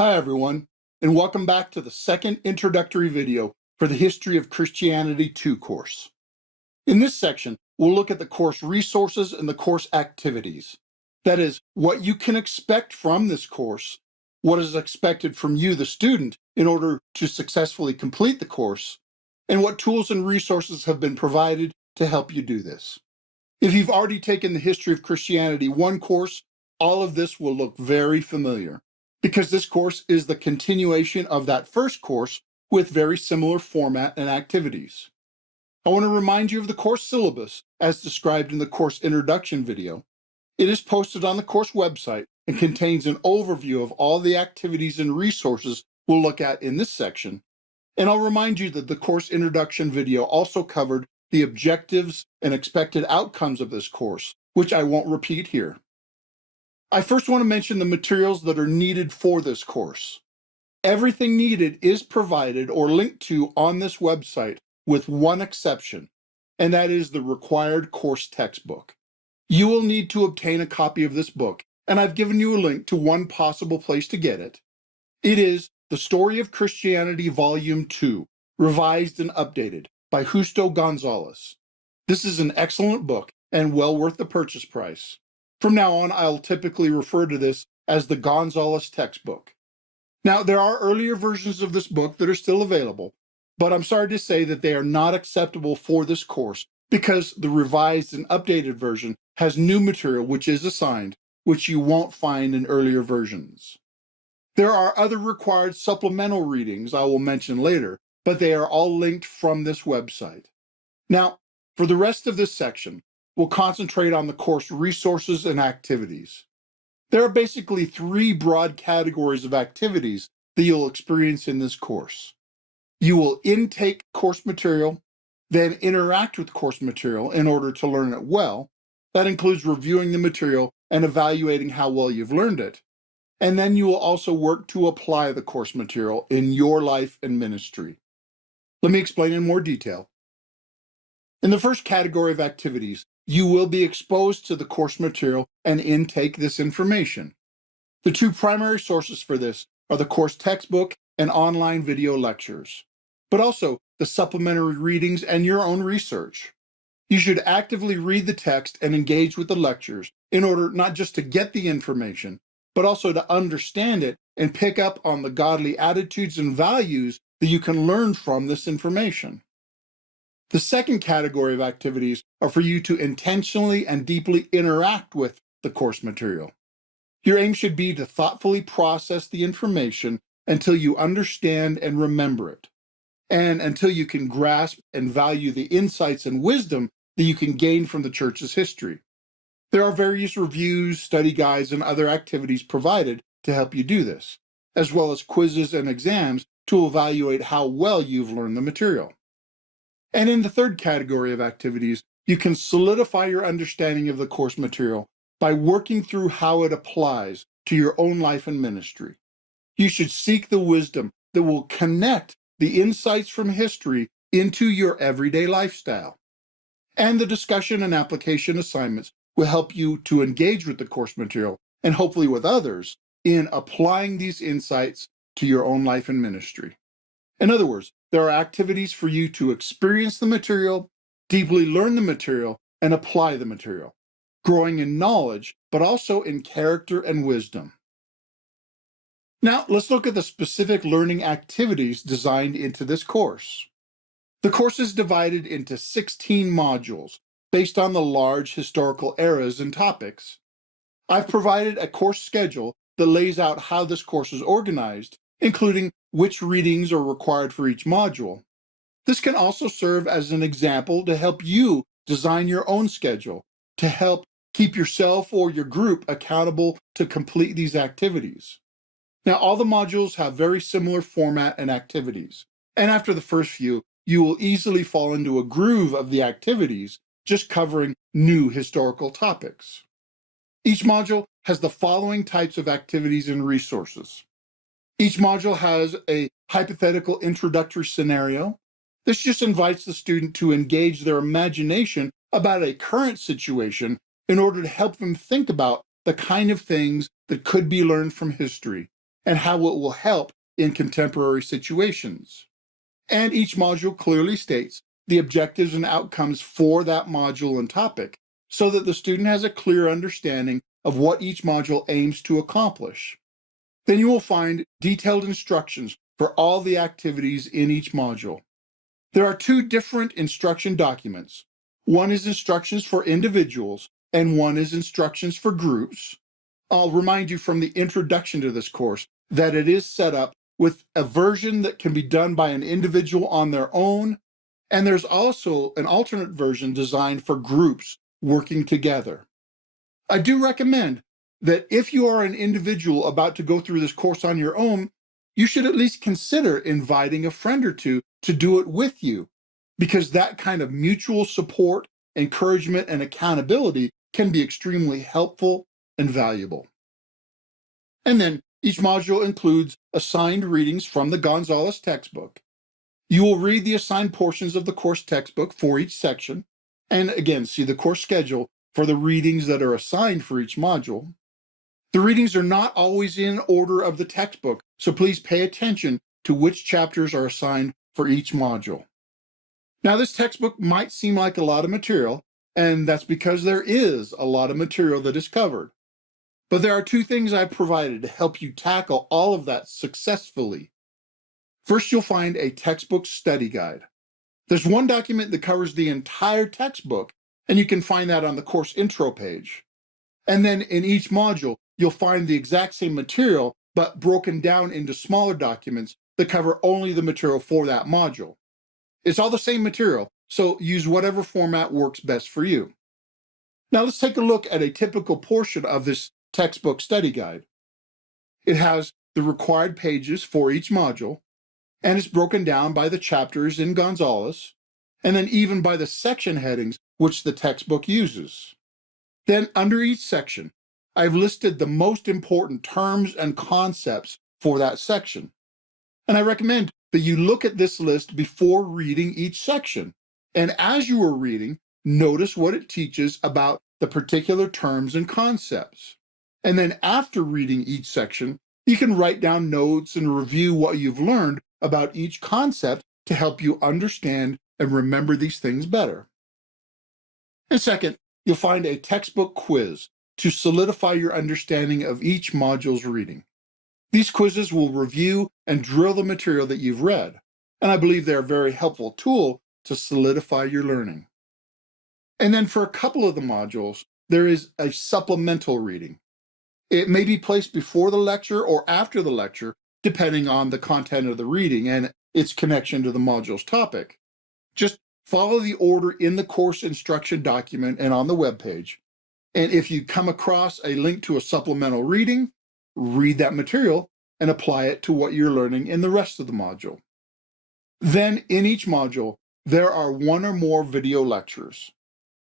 Hi everyone, and welcome back to the second introductory video for the History of Christianity 2 course. In this section, we'll look at the course resources and the course activities. That is, what you can expect from this course, what is expected from you, the student, in order to successfully complete the course, and what tools and resources have been provided to help you do this. If you've already taken the History of Christianity 1 course, all of this will look very familiar, because this course is the continuation of that first course with very similar format and activities. I want to remind you of the course syllabus as described in the course introduction video. It is posted on the course website and contains an overview of all the activities and resources we'll look at in this section. And I'll remind you that the course introduction video also covered the objectives and expected outcomes of this course, which I won't repeat here. I first want to mention the materials that are needed for this course. Everything needed is provided or linked to on this website with one exception, and that is the required course textbook. You will need to obtain a copy of this book, and I've given you a link to one possible place to get it. It is The Story of Christianity Volume 2, revised and updated by Justo Gonzalez. This is an excellent book and well worth the purchase price. From now on, I'll typically refer to this as the Gonzalez textbook. Now, there are earlier versions of this book that are still available, but I'm sorry to say that they are not acceptable for this course because the revised and updated version has new material which is assigned, which you won't find in earlier versions. There are other required supplemental readings I will mention later, but they are all linked from this website. Now, for the rest of this section, we'll concentrate on the course resources and activities. There are basically 3 broad categories of activities that you'll experience in this course. You will intake course material, then interact with course material in order to learn it well. That includes reviewing the material and evaluating how well you've learned it. And then you will also work to apply the course material in your life and ministry. Let me explain in more detail. In the first category of activities, you will be exposed to the course material and intake this information. The 2 primary sources for this are the course textbook and online video lectures, but also the supplementary readings and your own research. You should actively read the text and engage with the lectures in order not just to get the information, but also to understand it and pick up on the godly attitudes and values that you can learn from this information. The second category of activities are for you to intentionally and deeply interact with the course material. Your aim should be to thoughtfully process the information until you understand and remember it, and until you can grasp and value the insights and wisdom that you can gain from the church's history. There are various reviews, study guides, and other activities provided to help you do this, as well as quizzes and exams to evaluate how well you've learned the material. And in the third category of activities, you can solidify your understanding of the course material by working through how it applies to your own life and ministry. You should seek the wisdom that will connect the insights from history into your everyday lifestyle. And the discussion and application assignments will help you to engage with the course material and hopefully with others in applying these insights to your own life and ministry. In other words, there are activities for you to experience the material, deeply learn the material, and apply the material, growing in knowledge, but also in character and wisdom. Now, let's look at the specific learning activities designed into this course. The course is divided into 16 modules based on the large historical eras and topics. I've provided a course schedule that lays out how this course is organized, including which readings are required for each module. This can also serve as an example to help you design your own schedule, to help keep yourself or your group accountable to complete these activities. Now, all the modules have very similar format and activities, and after the first few, you will easily fall into a groove of the activities, just covering new historical topics. Each module has the following types of activities and resources. Each module has a hypothetical introductory scenario. This just invites the student to engage their imagination about a current situation in order to help them think about the kind of things that could be learned from history and how it will help in contemporary situations. And each module clearly states the objectives and outcomes for that module and topic so that the student has a clear understanding of what each module aims to accomplish. Then you will find detailed instructions for all the activities in each module. There are two different instruction documents. One is instructions for individuals, and one is instructions for groups. I'll remind you from the introduction to this course that it is set up with a version that can be done by an individual on their own, and there's also an alternate version designed for groups working together. I do recommend that if you are an individual about to go through this course on your own, you should at least consider inviting a friend or two to do it with you, because that kind of mutual support, encouragement, and accountability can be extremely helpful and valuable. And then each module includes assigned readings from the Gonzalez textbook. You will read the assigned portions of the course textbook for each section, and again, see the course schedule for the readings that are assigned for each module. The readings are not always in order of the textbook, so please pay attention to which chapters are assigned for each module. Now, this textbook might seem like a lot of material, and that's because there is a lot of material that is covered. But there are two things I've provided to help you tackle all of that successfully. First, you'll find a textbook study guide. There's one document that covers the entire textbook, and you can find that on the course intro page. And then in each module, you'll find the exact same material, but broken down into smaller documents that cover only the material for that module. It's all the same material, so use whatever format works best for you. Now let's take a look at a typical portion of this textbook study guide. It has the required pages for each module, and it's broken down by the chapters in Gonzalez, and then even by the section headings which the textbook uses. Then under each section, I've listed the most important terms and concepts for that section. And I recommend that you look at this list before reading each section. And as you are reading, notice what it teaches about the particular terms and concepts. And then after reading each section, you can write down notes and review what you've learned about each concept to help you understand and remember these things better. And second, you'll find a textbook quiz to solidify your understanding of each module's reading. These quizzes will review and drill the material that you've read, and I believe they're a very helpful tool to solidify your learning. And then for a couple of the modules, there is a supplemental reading. It may be placed before the lecture or after the lecture, depending on the content of the reading and its connection to the module's topic. Just follow the order in the course instruction document and on the webpage. And if you come across a link to a supplemental reading, read that material and apply it to what you're learning in the rest of the module. Then in each module, there are one or more video lectures.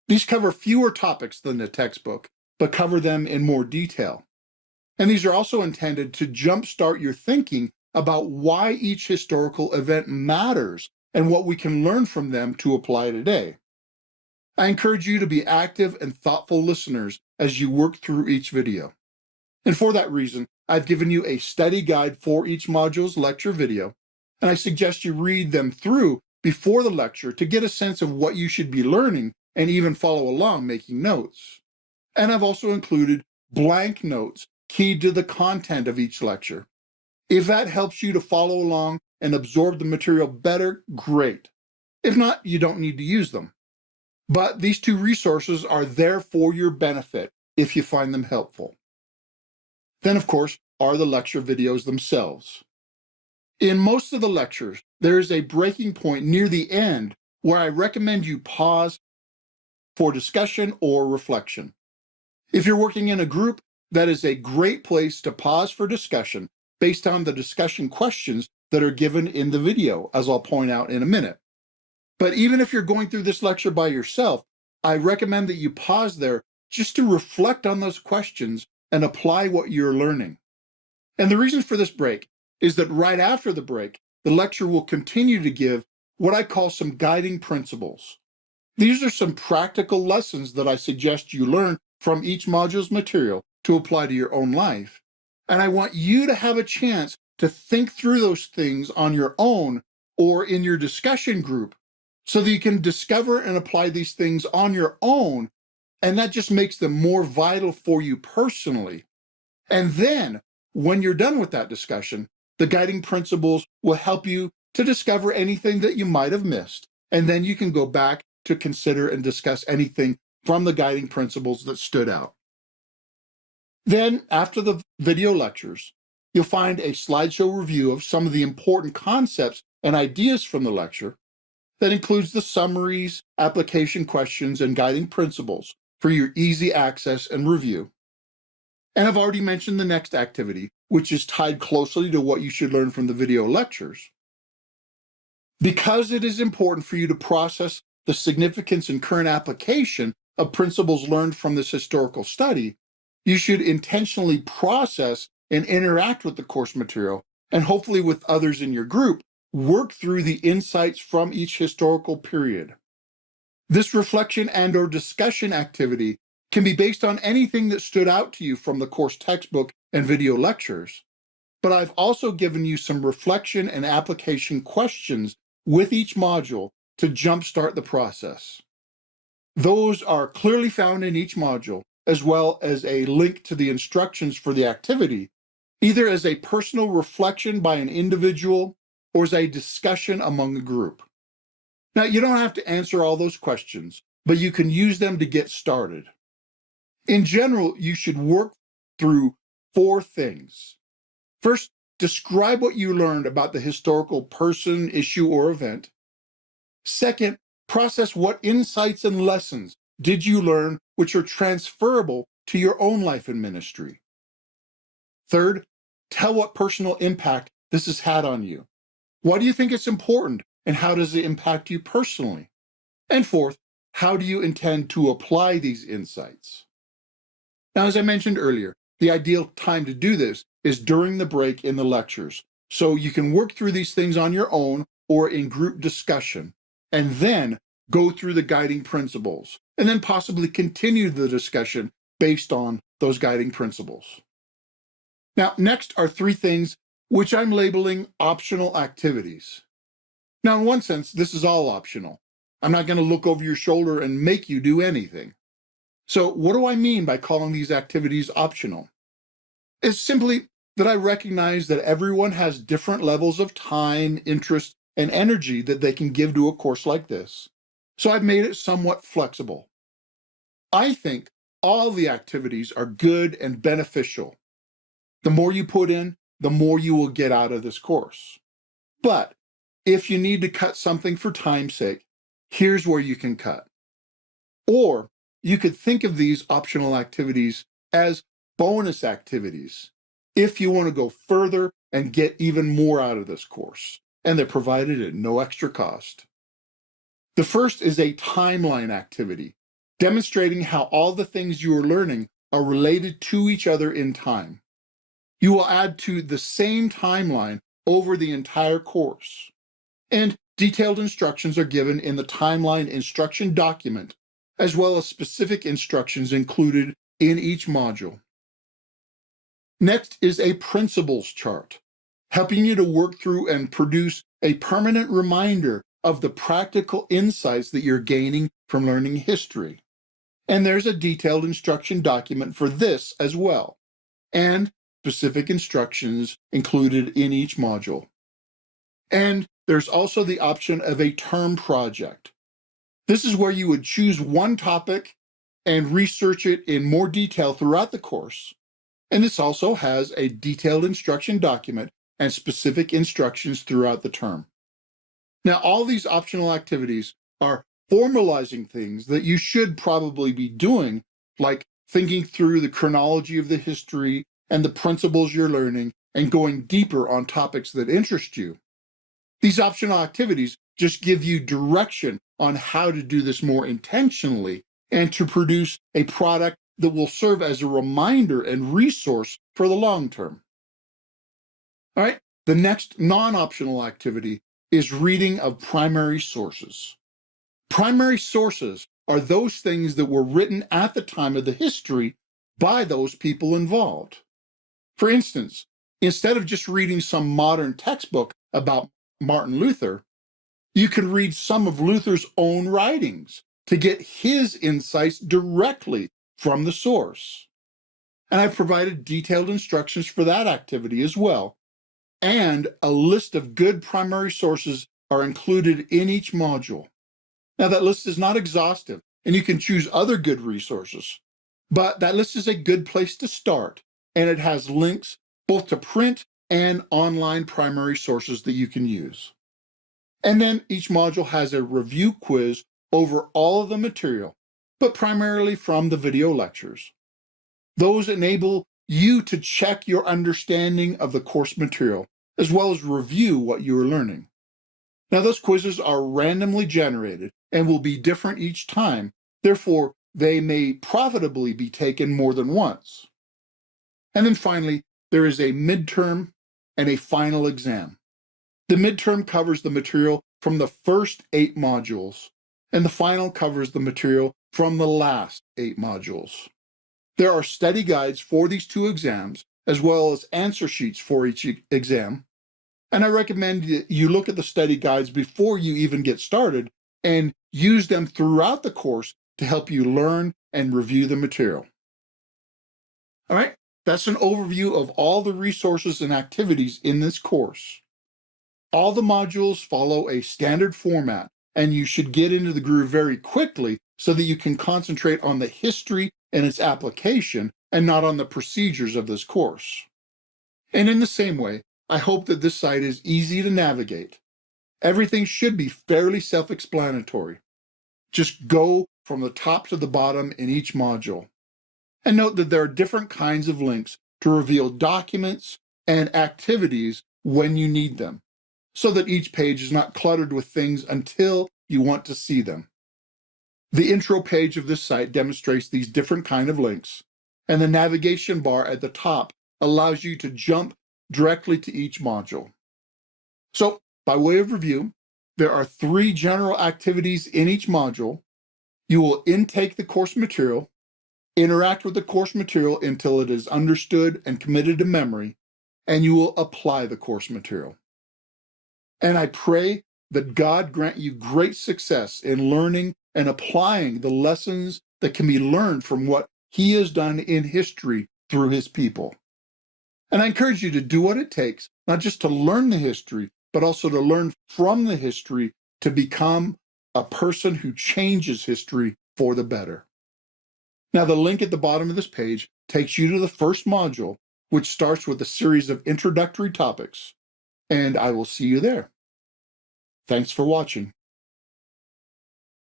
These cover fewer topics than the textbook, but cover them in more detail. And these are also intended to jumpstart your thinking about why each historical event matters and what we can learn from them to apply today. I encourage you to be active and thoughtful listeners as you work through each video. And for that reason, I've given you a study guide for each module's lecture video, and I suggest you read them through before the lecture to get a sense of what you should be learning and even follow along making notes. And I've also included blank notes keyed to the content of each lecture. If that helps you to follow along and absorb the material better, great. If not, you don't need to use them. But these two resources are there for your benefit if you find them helpful. Then, of course, are the lecture videos themselves. In most of the lectures, there is a breaking point near the end where I recommend you pause for discussion or reflection. If you're working in a group, that is a great place to pause for discussion based on the discussion questions that are given in the video, as I'll point out in a minute. But even if you're going through this lecture by yourself, I recommend that you pause there just to reflect on those questions and apply what you're learning. And the reason for this break is that right after the break, the lecture will continue to give what I call some guiding principles. These are some practical lessons that I suggest you learn from each module's material to apply to your own life. And I want you to have a chance to think through those things on your own or in your discussion group so that you can discover and apply these things on your own. And that just makes them more vital for you personally. And then when you're done with that discussion, the guiding principles will help you to discover anything that you might have missed. And then you can go back to consider and discuss anything from the guiding principles that stood out. Then, after the video lectures, you'll find a slideshow review of some of the important concepts and ideas from the lecture that includes the summaries, application questions, and guiding principles for your easy access and review. And I've already mentioned the next activity, which is tied closely to what you should learn from the video lectures. Because it is important for you to process the significance and current application of principles learned from this historical study, you should intentionally process and interact with the course material, and hopefully with others in your group, work through the insights from each historical period. This reflection and/or discussion activity can be based on anything that stood out to you from the course textbook and video lectures, but I've also given you some reflection and application questions with each module to jumpstart the process. Those are clearly found in each module, as well as a link to the instructions for the activity, either as a personal reflection by an individual or as a discussion among the group. Now, you don't have to answer all those questions, but you can use them to get started. In general, you should work through 4 things. First, describe what you learned about the historical person, issue, or event. Second, process what insights and lessons did you learn which are transferable to your own life and ministry. Third, tell what personal impact this has had on you. Why do you think it's important, and how does it impact you personally? And fourth, how do you intend to apply these insights? Now, as I mentioned earlier, the ideal time to do this is during the break in the lectures, so you can work through these things on your own or in group discussion, and then go through the guiding principles, and then possibly continue the discussion based on those guiding principles. Now, next are 3 things which I'm labeling optional activities. Now, in one sense, this is all optional. I'm not going to look over your shoulder and make you do anything. So what do I mean by calling these activities optional? It's simply that I recognize that everyone has different levels of time, interest, and energy that they can give to a course like this. So I've made it somewhat flexible. I think all the activities are good and beneficial. The more you put in, the more you will get out of this course. But if you need to cut something for time's sake, here's where you can cut. Or you could think of these optional activities as bonus activities if you want to go further and get even more out of this course, and they're provided at no extra cost. The first is a timeline activity, demonstrating how all the things you are learning are related to each other in time. You will add to the same timeline over the entire course, and detailed instructions are given in the timeline instruction document, as well as specific instructions included in each module. Next is a principles chart, helping you to work through and produce a permanent reminder of the practical insights that you're gaining from learning history. And there's a detailed instruction document for this as well, and specific instructions included in each module. And there's also the option of a term project. This is where you would choose one topic and research it in more detail throughout the course. And this also has a detailed instruction document and specific instructions throughout the term. Now, all these optional activities are formalizing things that you should probably be doing, like thinking through the chronology of the history and the principles you're learning and going deeper on topics that interest you. These optional activities just give you direction on how to do this more intentionally and to produce a product that will serve as a reminder and resource for the long term. All right, the next non-optional activity is reading of primary sources. Primary sources are those things that were written at the time of the history by those people involved. For instance, instead of just reading some modern textbook about Martin Luther, you can read some of Luther's own writings to get his insights directly from the source. And I've provided detailed instructions for that activity as well. And a list of good primary sources are included in each module. Now, that list is not exhaustive, and you can choose other good resources, but that list is a good place to start, and it has links both to print and online primary sources that you can use. And then each module has a review quiz over all of the material, but primarily from the video lectures. Those enable you to check your understanding of the course material, as well as review what you are learning. Now, those quizzes are randomly generated and will be different each time. Therefore, they may profitably be taken more than once. And then finally, there is a midterm and a final exam. The midterm covers the material from the first 8 modules, and the final covers the material from the last 8 modules. There are study guides for these 2 exams, as well as answer sheets for each exam. And I recommend that you look at the study guides before you even get started and use them throughout the course to help you learn and review the material. All right, that's an overview of all the resources and activities in this course. All the modules follow a standard format, and you should get into the groove very quickly so that you can concentrate on the history and its application and not on the procedures of this course. And in the same way, I hope that this site is easy to navigate. Everything should be fairly self-explanatory. Just go from the top to the bottom in each module. And note that there are different kinds of links to reveal documents and activities when you need them, so that each page is not cluttered with things until you want to see them. The intro page of this site demonstrates these different kinds of links, and the navigation bar at the top allows you to jump directly to each module. So, by way of review, there are 3 general activities in each module. You will intake the course material, interact with the course material until it is understood and committed to memory, and you will apply the course material. And I pray that God grant you great success in learning and applying the lessons that can be learned from what He has done in history through His people. And I encourage you to do what it takes, not just to learn the history, but also to learn from the history to become a person who changes history for the better. Now, the link at the bottom of this page takes you to the first module, which starts with a series of introductory topics, and I will see you there. Thanks for watching.